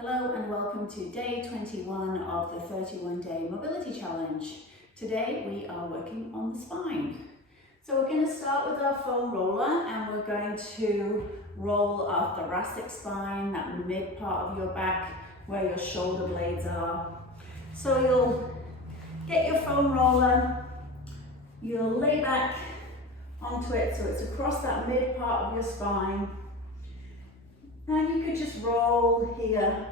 Hello and welcome to day 21 of the 31-day mobility challenge. Today we are working on the spine. So we're going to start with our foam roller and we're going to roll our thoracic spine, that mid part of your back where your shoulder blades are. So you'll get your foam roller, you'll lay back onto it so it's across that mid part of your spine. And you could just roll here,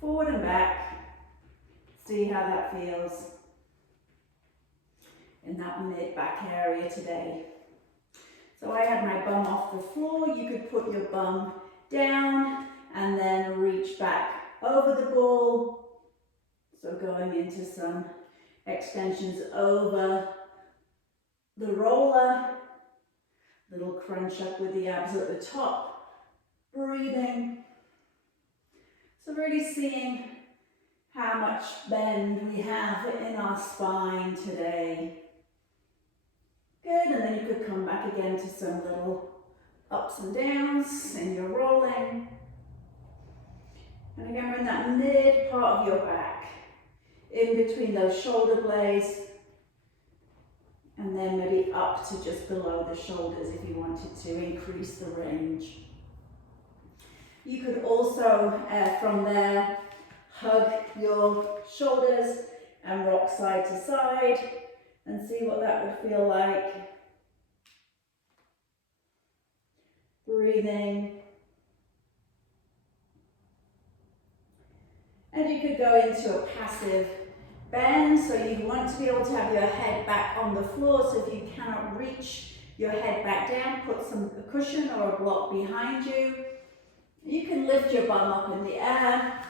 forward and back, see how that feels in that mid-back area today. So I had my bum off the floor. You could put your bum down and then reach back over the ball. So going into some extensions over the roller, little crunch up with the abs at the top. Breathing. So really seeing how much bend we have in our spine today. Good, and then you could come back again to some little ups and downs in your rolling. And again, we're in that mid part of your back, in between those shoulder blades, and then maybe up to just below the shoulders if you wanted to increase the range. You could also, from there, hug your shoulders and rock side to side and see what that would feel like. Breathing. And you could go into a passive bend, so you want to be able to have your head back on the floor, so if you cannot reach your head back down, put a cushion or a block behind you. You can lift your bum up in the air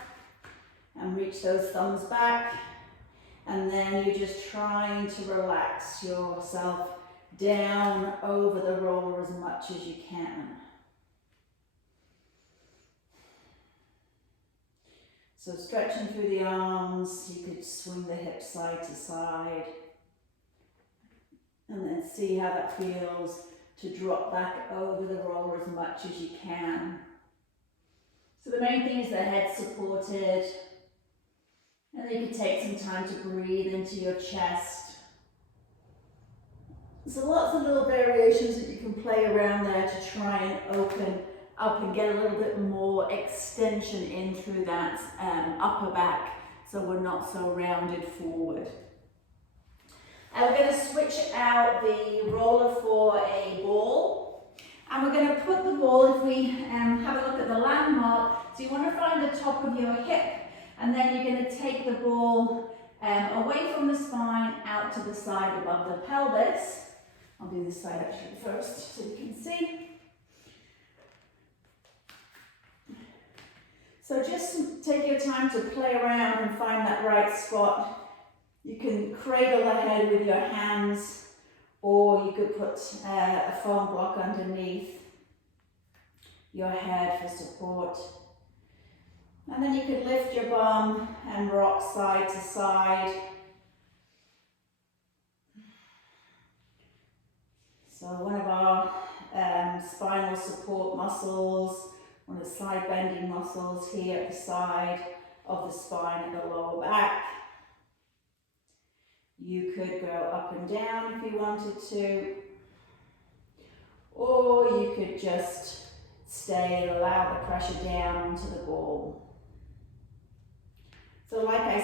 and reach those thumbs back, and then you're just trying to relax yourself down over the roller as much as you can. So stretching through the arms, you could swing the hips side to side, and then see how that feels to drop back over the roller as much as you can. So the main thing is the head supported, and then you can take some time to breathe into your chest. So lots of little variations that you can play around there to try and open up and get a little bit more extension in through that upper back, so we're not so rounded forward. And we're going to switch out the roller for a ball. And we're going to put the ball, if we have a look at the landmark, so you want to find the top of your hip, and then you're going to take the ball away from the spine, out to the side above the pelvis. I'll do this side actually first so you can see. So just take your time to play around and find that right spot. You can cradle the head with your hands, or you could put a foam block underneath your head for support. And then you could lift your bum and rock side to side. So one of our spinal support muscles, one of the side bending muscles here at the side of the spine at the lower back. You could go up and down if you wanted to, or you could just stay and allow the pressure down onto the ball. So like I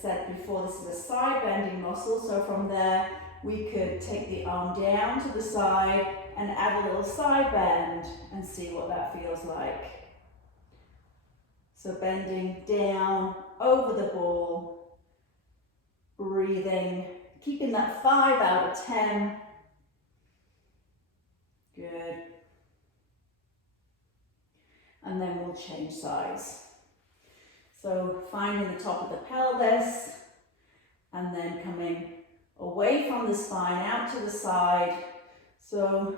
said before, this is a side bending muscle, so from there we could take the arm down to the side and add a little side bend and see what that feels like. So bending down over the ball, breathing, keeping that 5 out of 10. Good. And then we'll change sides. So finding the top of the pelvis, and then coming away from the spine, out to the side. So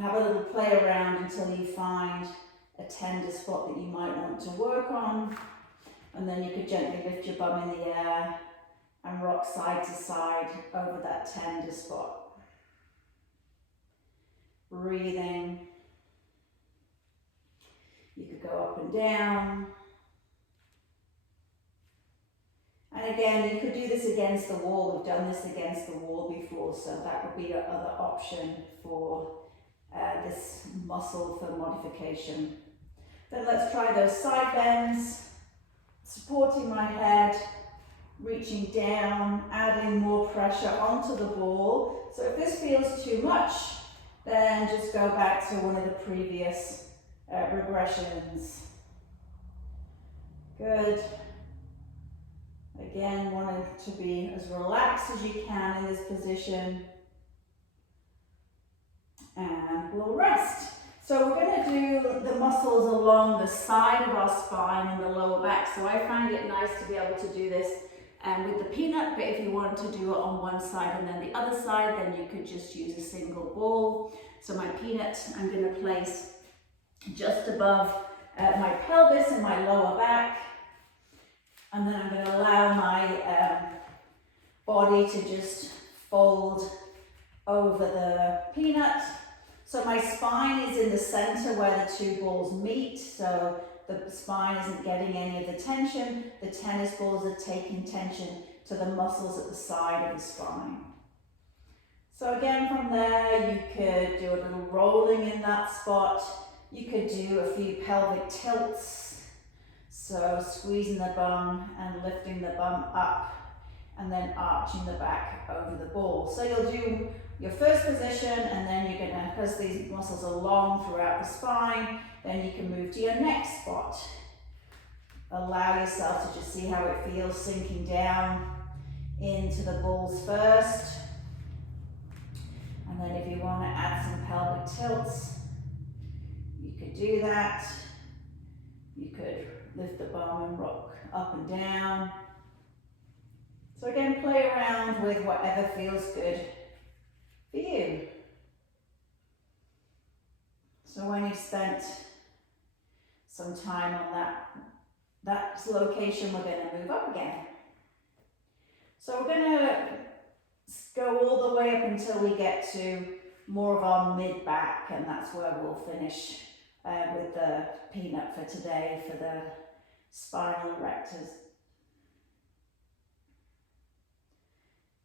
have a little play around until you find a tender spot that you might want to work on. And then you could gently lift your bum in the air and rock side to side over that tender spot. Breathing. You could go up and down. And again, you could do this against the wall. We've done this against the wall before, so that would be the other option for this muscle for modification. Then let's try those side bends, supporting my head, reaching down, adding more pressure onto the ball. So if this feels too much, then just go back to one of the previous regressions. Good. Again, wanting to be as relaxed as you can in this position. And we'll rest. So we're going to do the muscles along the side of our spine and the lower back. So I find it nice to be able to do this with the peanut, but if you want to do it on one side and then the other side, then you could just use a single ball. So my peanut I'm going to place just above my pelvis and my lower back. And then I'm going to allow my body to just fold over the peanut. So my spine is in the center where the two balls meet, so the spine isn't getting any of the tension. The tennis balls are taking tension to the muscles at the side of the spine. So again, from there, you could do a little rolling in that spot. You could do a few pelvic tilts. So squeezing the bum and lifting the bum up and then arching the back over the ball. So you'll do your first position and then you're gonna, because these muscles are long throughout the spine, then you can move to your next spot. Allow yourself to just see how it feels sinking down into the balls first. And then if you want to add some pelvic tilts, you could do that. You could lift the bum and rock up and down. So again, play around with whatever feels good for you. So when you've spent some time on that location, we're going to move up again. So we're going to go all the way up until we get to more of our mid-back, and that's where we'll finish with the peanut for today for the spinal erectors.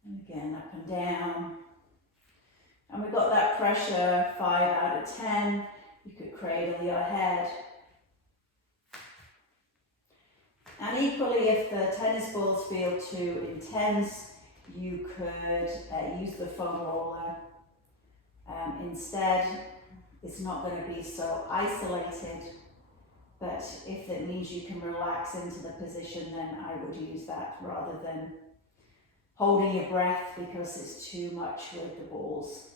And again, up and down. And we've got that pressure, 5 out of 10. You could cradle your head. And equally, if the tennis balls feel too intense, you could use the foam roller. Instead, it's not going to be so isolated, but if it means you can relax into the position, then I would use that rather than holding your breath because it's too much with the balls.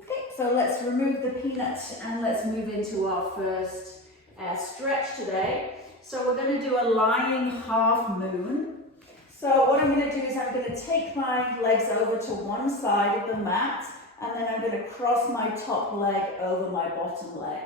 Okay, so let's remove the peanut and let's move into our first stretch today. So we're going to do a lying half moon. So what I'm going to do is I'm going to take my legs over to one side of the mat, and then I'm going to cross my top leg over my bottom leg.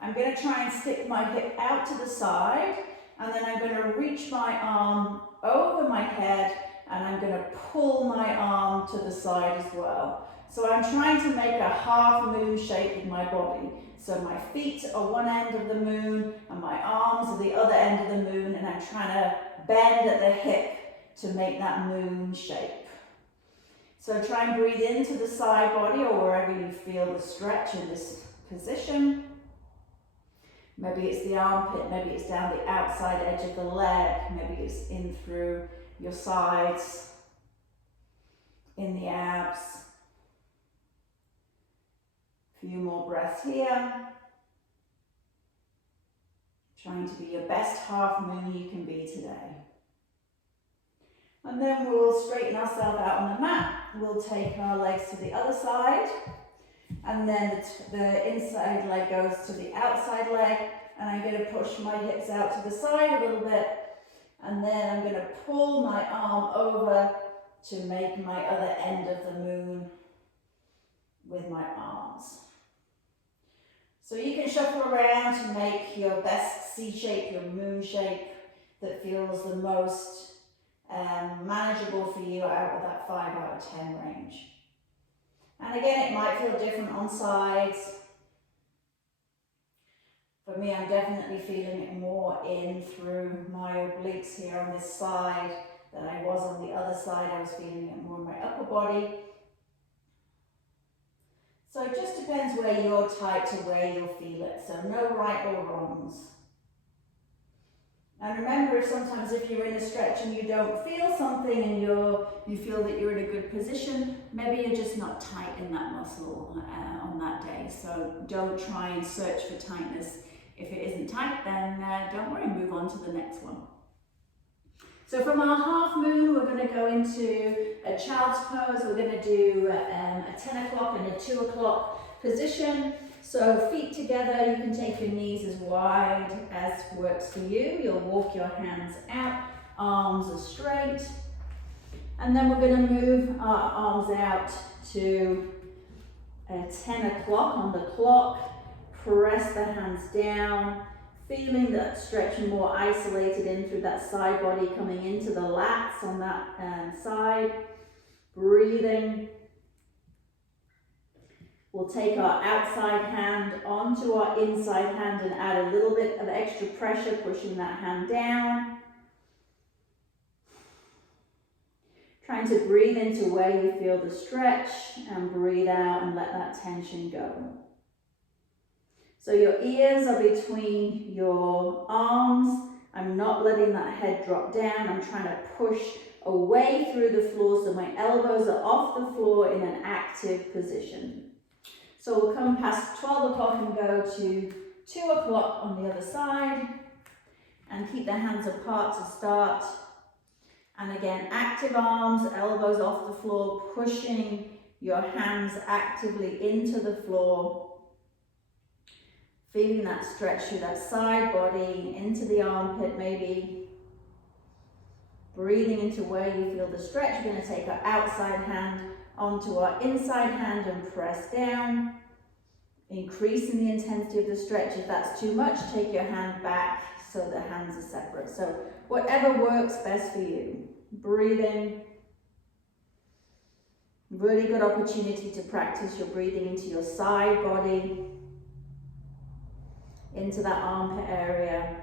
I'm going to try and stick my hip out to the side, and then I'm going to reach my arm over my head, and I'm going to pull my arm to the side as well. So I'm trying to make a half moon shape with my body. So my feet are one end of the moon, and my arms are the other end of the moon, and I'm trying to bend at the hip to make that moon shape. So try and breathe into the side body or wherever you feel the stretch in this position. Maybe it's the armpit, maybe it's down the outside edge of the leg, maybe it's in through your sides, in the abs. A few more breaths here. Trying to be your best half moon you can be today. And then we'll straighten ourselves out on the mat. We'll take our legs to the other side. And then the inside leg goes to the outside leg. And I'm going to push my hips out to the side a little bit. And then I'm going to pull my arm over to make my other end of the moon with my arms. So you can shuffle around to make your best C shape, your moon shape that feels the most manageable for you out of that 5 out of 10 range. And again, it might feel different on sides. For me, I'm definitely feeling it more in through my obliques here on this side than I was on the other side. I was feeling it more in my upper body. So it just depends where you're tight to where you'll feel it. So no right or wrongs. And remember, sometimes if you're in a stretch and you don't feel something and you feel that you're in a good position, maybe you're just not tight in that muscle on that day. So don't try and search for tightness. If it isn't tight, then don't worry, move on to the next one. So from our half moon, we're going to go into a child's pose. We're going to do a 10 o'clock and a 2 o'clock position. So feet together, you can take your knees as wide as works for you. You'll walk your hands out, arms are straight. And then we're going to move our arms out to 10 o'clock on the clock. Press the hands down, feeling that stretch more isolated in through that side body, coming into the lats on that side. Breathing. We'll take our outside hand onto our inside hand and add a little bit of extra pressure, pushing that hand down. Trying to breathe into where you feel the stretch and breathe out and let that tension go. So your ears are between your arms. I'm not letting that head drop down. I'm trying to push away through the floor so my elbows are off the floor in an active position. So we'll come past 12 o'clock and go to 2 o'clock on the other side and keep the hands apart to start. And again, active arms, elbows off the floor, pushing your hands actively into the floor. Feeling that stretch through that side body, into the armpit maybe. Breathing into where you feel the stretch. We're going to take our outside hand onto our inside hand and press down. Increasing the intensity of the stretch. If that's too much, take your hand back so the hands are separate. So whatever works best for you. Breathing. Really good opportunity to practice your breathing into your side body, into that armpit area.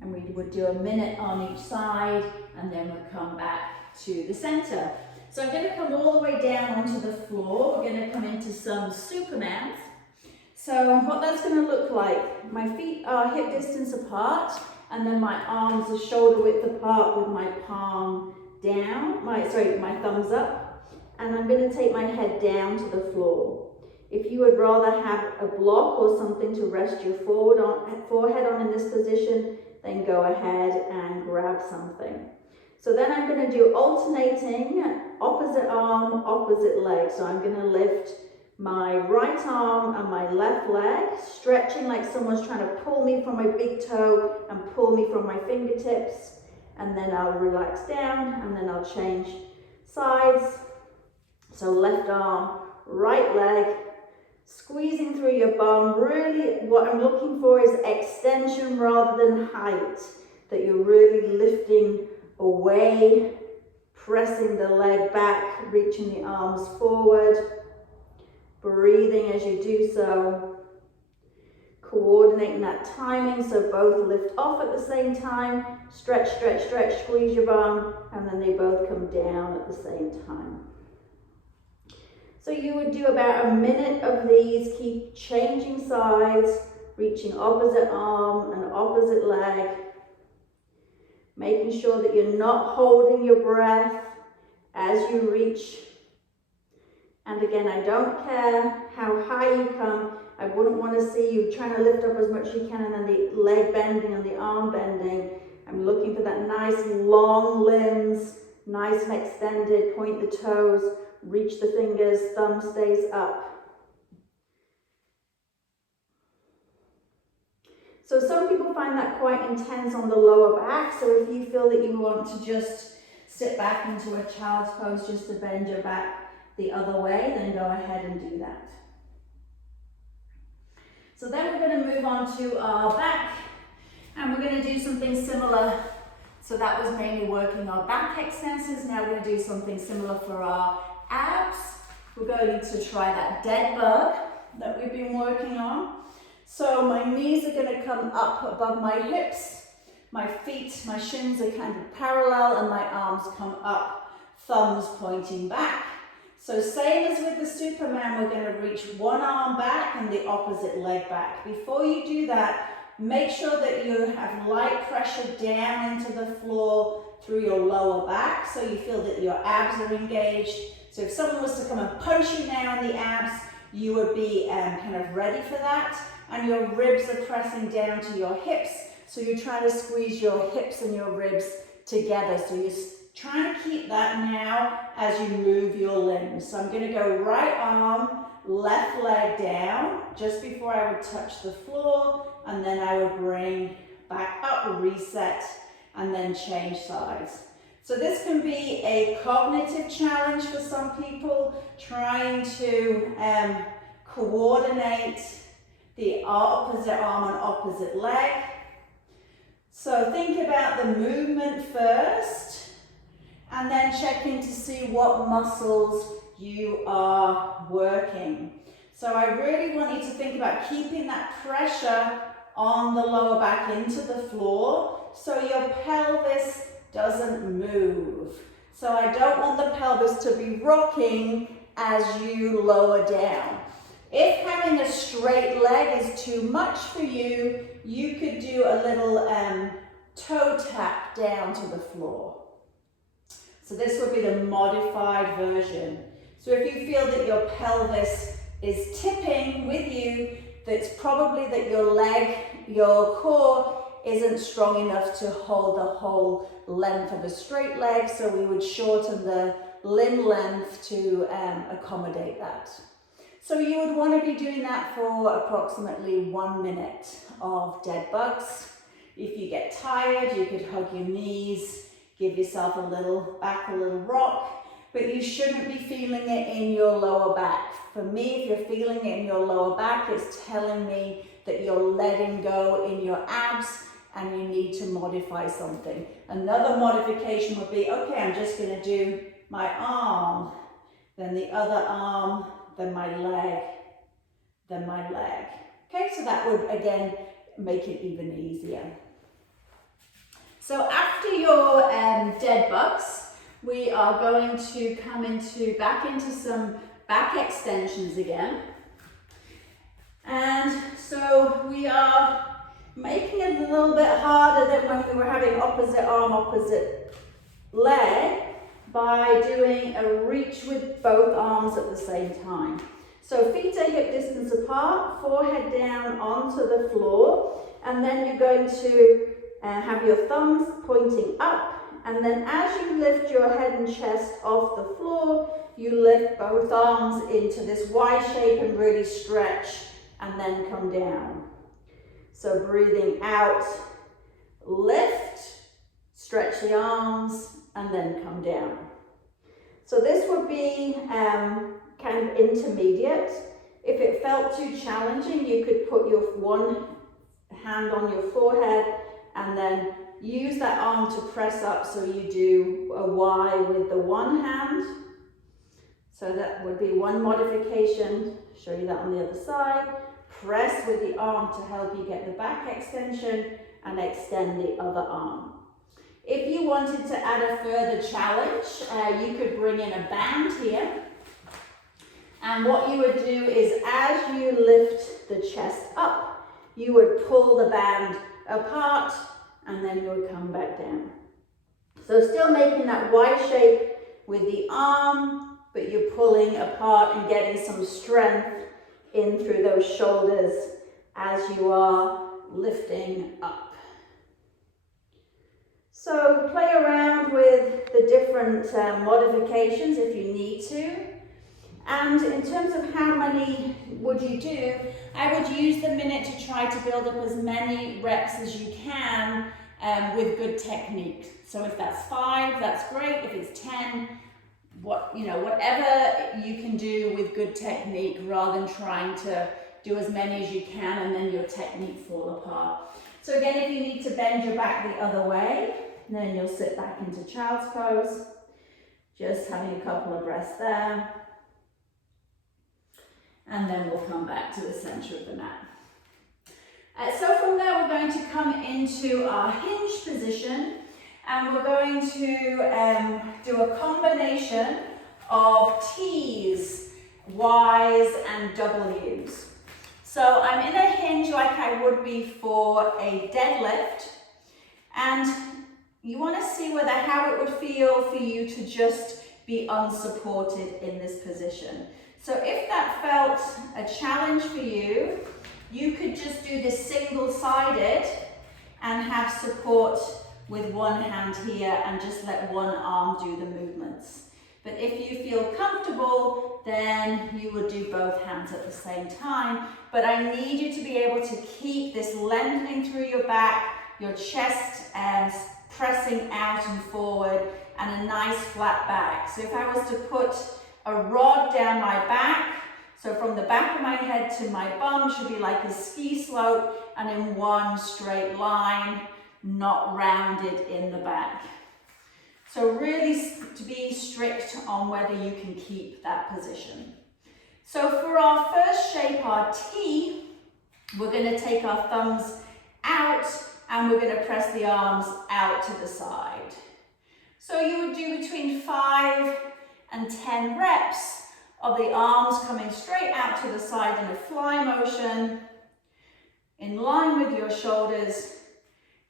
And we would do a minute on each side and then we'll come back to the center. So I'm going to come all the way down onto the floor. We're going to come into some Supermans. So what that's going to look like, my feet are hip distance apart and then my arms are shoulder width apart with my palm down, my thumbs up, and I'm going to take my head down to the floor. If you would rather have a block or something to rest your forehead on in this position, then go ahead and grab something. So then I'm going to do alternating opposite arm, opposite leg. So I'm going to lift my right arm and my left leg, stretching like someone's trying to pull me from my big toe and pull me from my fingertips. And then I'll relax down and then I'll change sides. So left arm, right leg, squeezing through your bum. Really what I'm looking for is extension rather than height, that you're really lifting away, pressing the leg back, reaching the arms forward, breathing as you do so, coordinating that timing so both lift off at the same time, stretch, stretch, stretch, squeeze your bum, and then they both come down at the same time. So you would do about a minute of these, keep changing sides, reaching opposite arm and opposite leg, making sure that you're not holding your breath as you reach. And again, I don't care how high you come. I wouldn't want to see you trying to lift up as much as you can and then the leg bending and the arm bending. I'm looking for that nice long limbs, nice and extended, point the toes, reach the fingers, thumb stays up. So some people find that quite intense on the lower back. So if you feel that you want to just sit back into a child's pose just to bend your back the other way, then go ahead and do that. So then we're going to move on to our back and we're going to do something similar. So that was mainly working our back extensors. Now we're going to do something similar for our abs. We're going to try that dead bug. that we've been working on. So my knees are going to come up above my hips, my feet, my shins are kind of parallel, and my arms come up, thumbs pointing back. So same as with the Superman, we're going to reach one arm back and the opposite leg back. Before you do that, make sure that you have light pressure down into the floor through your lower back, so you feel that your abs are engaged. So if someone was to come and punch you now in the abs, you would be kind of ready for that. And your ribs are pressing down to your hips, so you're trying to squeeze your hips and your ribs together. So you're trying to keep that now as you move your limbs. So I'm going to go right arm, left leg down, just before I would touch the floor, and then I would bring back up, reset, and then change sides. So this can be a cognitive challenge for some people, trying to coordinate the opposite arm and opposite leg. So think about the movement first, and then check in to see what muscles you are working. So I really want you to think about keeping that pressure on the lower back into the floor, so your pelvis doesn't move. So I don't want the pelvis to be rocking as you lower down. If having a straight leg is too much for you, you could do a little toe tap down to the floor. So this would be the modified version. So if you feel that your pelvis is tipping with you, that's probably that your leg, your core isn't strong enough to hold the whole length of a straight leg, so we would shorten the limb length to accommodate that. So you would want to be doing that for approximately 1 minute of dead bugs. If you get tired, you could hug your knees, give yourself a little rock, but you shouldn't be feeling it in your lower back. For me, if you're feeling it in your lower back, it's telling me that you're letting go in your abs and you need to modify something. Another modification would be, okay, I'm just going to do my arm, then the other arm, then my leg, then my leg. Okay, so that would again make it even easier. So after your dead bugs, we are going to come back into some back extensions again. And so we are making it a little bit harder than when we were having opposite arm, opposite leg, by doing a reach with both arms at the same time. So feet are hip distance apart, forehead down onto the floor, and then you're going to have your thumbs pointing up, and then as you lift your head and chest off the floor, you lift both arms into this Y shape and really stretch, and then come down. So breathing out, lift, stretch the arms, and then come down. So this would be kind of intermediate. If it felt too challenging, you could put your one hand on your forehead and then use that arm to press up, so you do a Y with the one hand. So that would be one modification. Show you that on the other side. Press with the arm to help you get the back extension, and extend the other arm. If you wanted to add a further challenge, you could bring in a band here. And what you would do is, as you lift the chest up, you would pull the band apart, and then you would come back down. So still making that Y shape with the arm, but you're pulling apart and getting some strength in through those shoulders as you are lifting up. So play around with the different modifications if you need to. And in terms of how many would you do, I would use the minute to try to build up as many reps as you can with good technique. So if that's 5, that's great. If it's 10, whatever you can do with good technique, rather than trying to do as many as you can and then your technique fall apart. So again, if you need to bend your back the other way, then you'll sit back into child's pose. Just having a couple of breaths there. and then we'll come back to the center of the mat. So from there, we're going to come into our hinge position, and we're going to do a combination of T's, Y's, and W's. So I'm in a hinge like I would be for a deadlift, and you want to see how it would feel for you to just be unsupported in this position. So if that felt a challenge for you, you could just do this single-sided and have support with one hand here and just let one arm do the movements. But if you feel comfortable, then you would do both hands at the same time. But I need you to be able to keep this lengthening through your back, your chest pressing out and forward, and a nice flat back. So if I was to put a rod down my back, so from the back of my head to my bum should be like a ski slope and in one straight line, not rounded in the back. So really to be strict on whether you can keep that position. So for our first shape, our T, we're going to take our thumbs out and we're going to press the arms out to the side. So you would do between 5 and 10 reps of the arms coming straight out to the side in a fly motion, in line with your shoulders,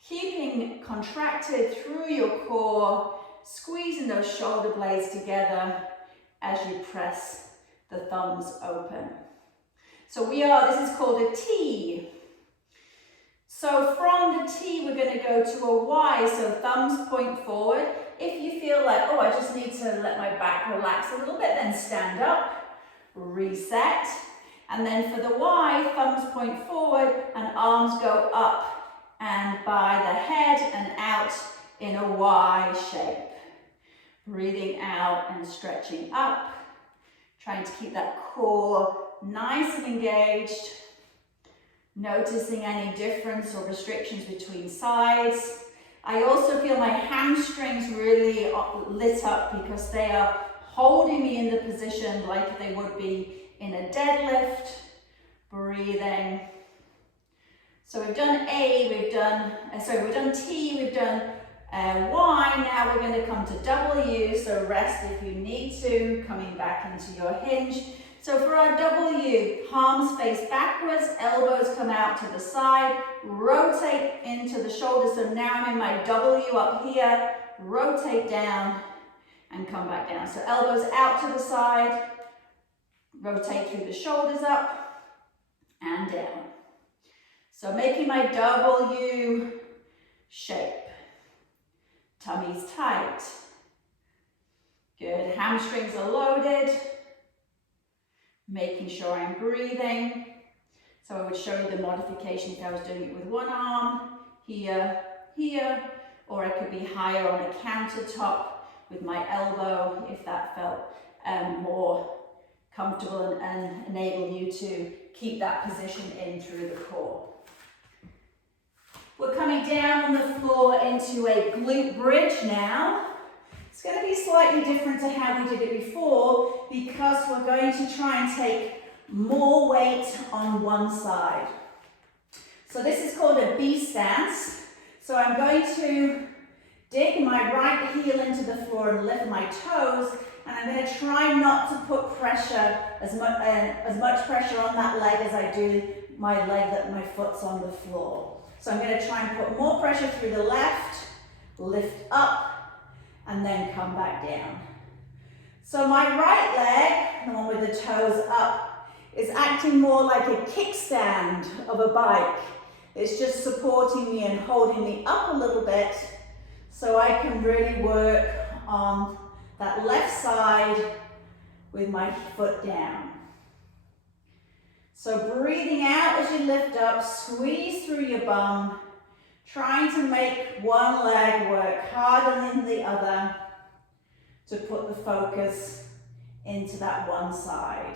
keeping contracted through your core, squeezing those shoulder blades together as you press the thumbs open. So this is called a T. So from the T, we're going to go to a Y, so thumbs point forward. If you feel like, oh, I just need to let my back relax a little bit, then stand up, reset. And then for the Y, thumbs point forward and arms go up and by the head and out in a Y shape. Breathing out and stretching up, trying to keep that core nice and engaged, noticing any difference or restrictions between sides. I also feel my hamstrings really lit up because they are holding me in the position like they would be in a deadlift. Breathing. So we've done we've done T, we've done Y, now we're going to come to W, so rest if you need to, coming back into your hinge. So for our W, palms face backwards, elbows come out to the side, rotate into the shoulders. So now I'm in my W up here, rotate down and come back down. So elbows out to the side, rotate through the shoulders up and down. So making my W shape. Tummy's tight. Good, hamstrings are loaded. Making sure I'm breathing. So I would show you the modification if I was doing it with one arm, here, here, or I could be higher on a countertop with my elbow if that felt more comfortable and enable you to keep that position in through the core. We're coming down on the floor into a glute bridge now. It's going to be slightly different to how we did it before because we're going to try and take more weight on one side. So this is called a B stance. So I'm going to dig my right heel into the floor and lift my toes, and I'm going to try not to put pressure, as much pressure on that leg as I do my leg that my foot's on the floor. So I'm going to try and put more pressure through the left, lift up, and then come back down. So my right leg, the one with the toes up, is acting more like a kickstand of a bike. It's just supporting me and holding me up a little bit so I can really work on that left side with my foot down. So breathing out as you lift up, squeeze through your bum, trying to make one leg work harder than the other to put the focus into that one side.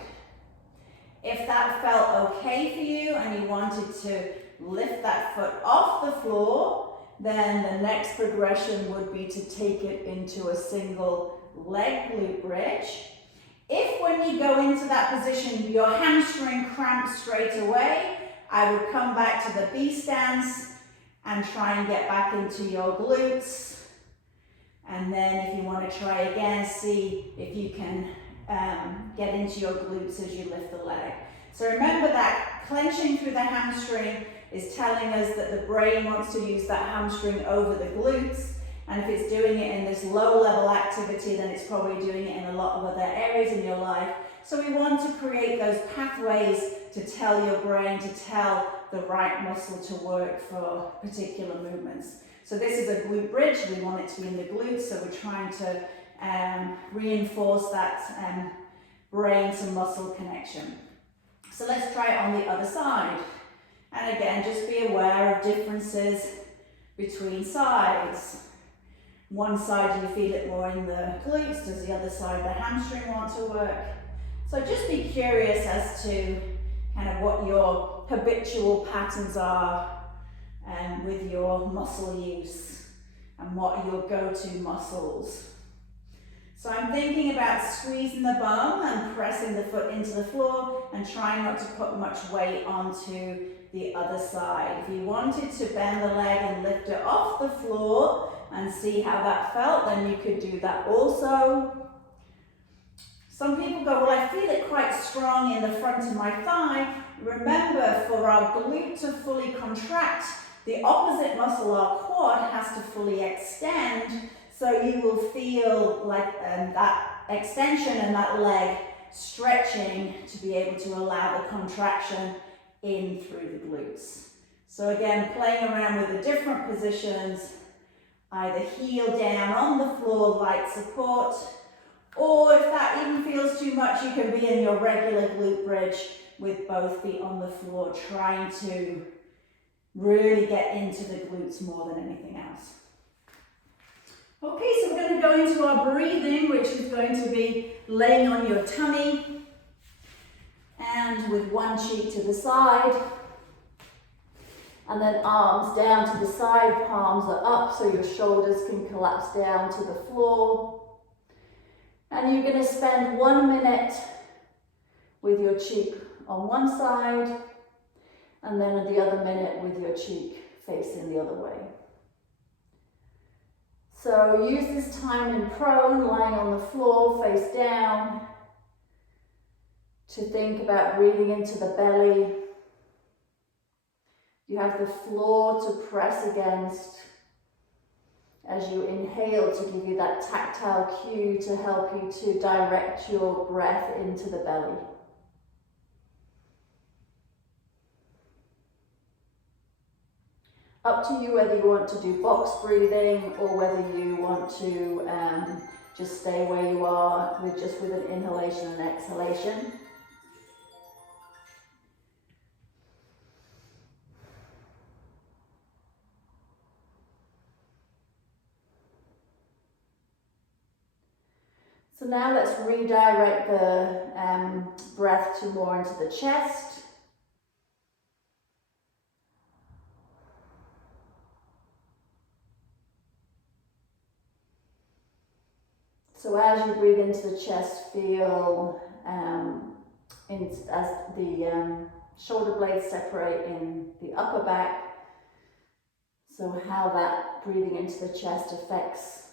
If that felt okay for you and you wanted to lift that foot off the floor, then the next progression would be to take it into a single leg glute bridge. If when you go into that position, your hamstring cramps straight away, I would come back to the B stance and try and get back into your glutes. And then if you want to try again, see if you can get into your glutes as you lift the leg. So remember that clenching through the hamstring is telling us that the brain wants to use that hamstring over the glutes. And if it's doing it in this low level activity, then it's probably doing it in a lot of other areas in your life. So we want to create those pathways to tell your brain to tell the right muscle to work for particular movements. So this is a glute bridge. We want it to be in the glutes, so we're trying to reinforce that brain to muscle connection. So let's try it on the other side. And again, just be aware of differences between sides. One side you feel it more in the glutes, does the other side the hamstring want to work? So just be curious as to kind of what your habitual patterns are with your muscle use and what are your go-to muscles. So I'm thinking about squeezing the bum and pressing the foot into the floor and trying not to put much weight onto the other side. If you wanted to bend the leg and lift it off the floor and see how that felt, then you could do that also. Some people go, well, I feel it quite strong in the front of my thigh. Remember, for our glute to fully contract, the opposite muscle, our quad, has to fully extend. So you will feel like that extension and that leg stretching to be able to allow the contraction in through the glutes. So again, playing around with the different positions, either heel down on the floor, light support, or if that even feels too much, you can be in your regular glute bridge with both feet on the floor, trying to really get into the glutes more than anything else. Okay, so we're going to go into our breathing, which is going to be laying on your tummy and with one cheek to the side. And then arms down to the side, palms are up so your shoulders can collapse down to the floor. And you're going to spend 1 minute with your cheek on one side and then the other minute with your cheek facing the other way. So use this time in prone, lying on the floor, face down, to think about breathing into the belly. You have the floor to press against as you inhale to give you that tactile cue to help you to direct your breath into the belly. Up to you whether you want to do box breathing or whether you want to just stay where you are with an inhalation and exhalation. So now let's redirect the breath to more into the chest. So as you breathe into the chest, feel as the shoulder blades separate in the upper back. So how that breathing into the chest affects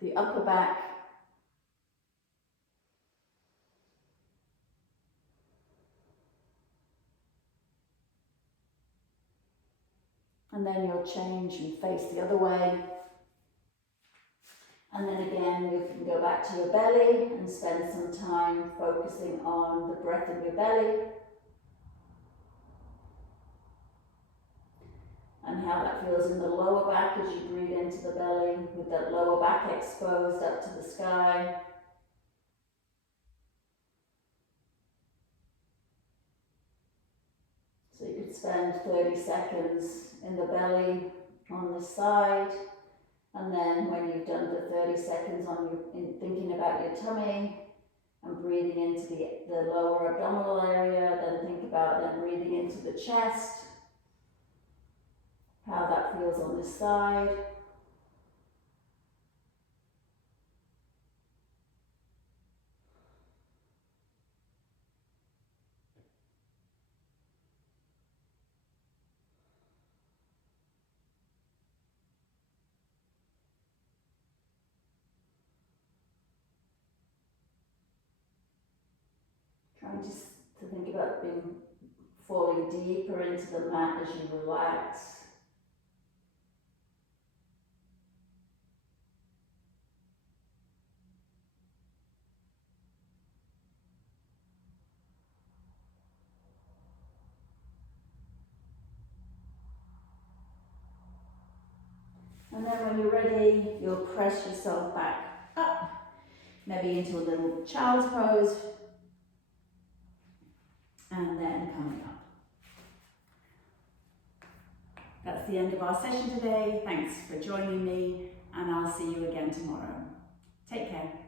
the upper back. And then you'll change and face the other way. And then again, you can go back to your belly and spend some time focusing on the breath in your belly. And how that feels in the lower back as you breathe into the belly, with that lower back exposed up to the sky. So you could spend 30 seconds in the belly on this side. And then when you've done the 30 seconds in thinking about your tummy and breathing into the lower abdominal area, then think about then breathing into the chest, how that feels on this side. happy just to think about falling deeper into the mat as you relax. And then when you're ready, you'll press yourself back up, maybe into a little child's pose, and then coming up. That's the end of our session today. Thanks for joining me, and I'll see you again tomorrow. Take care.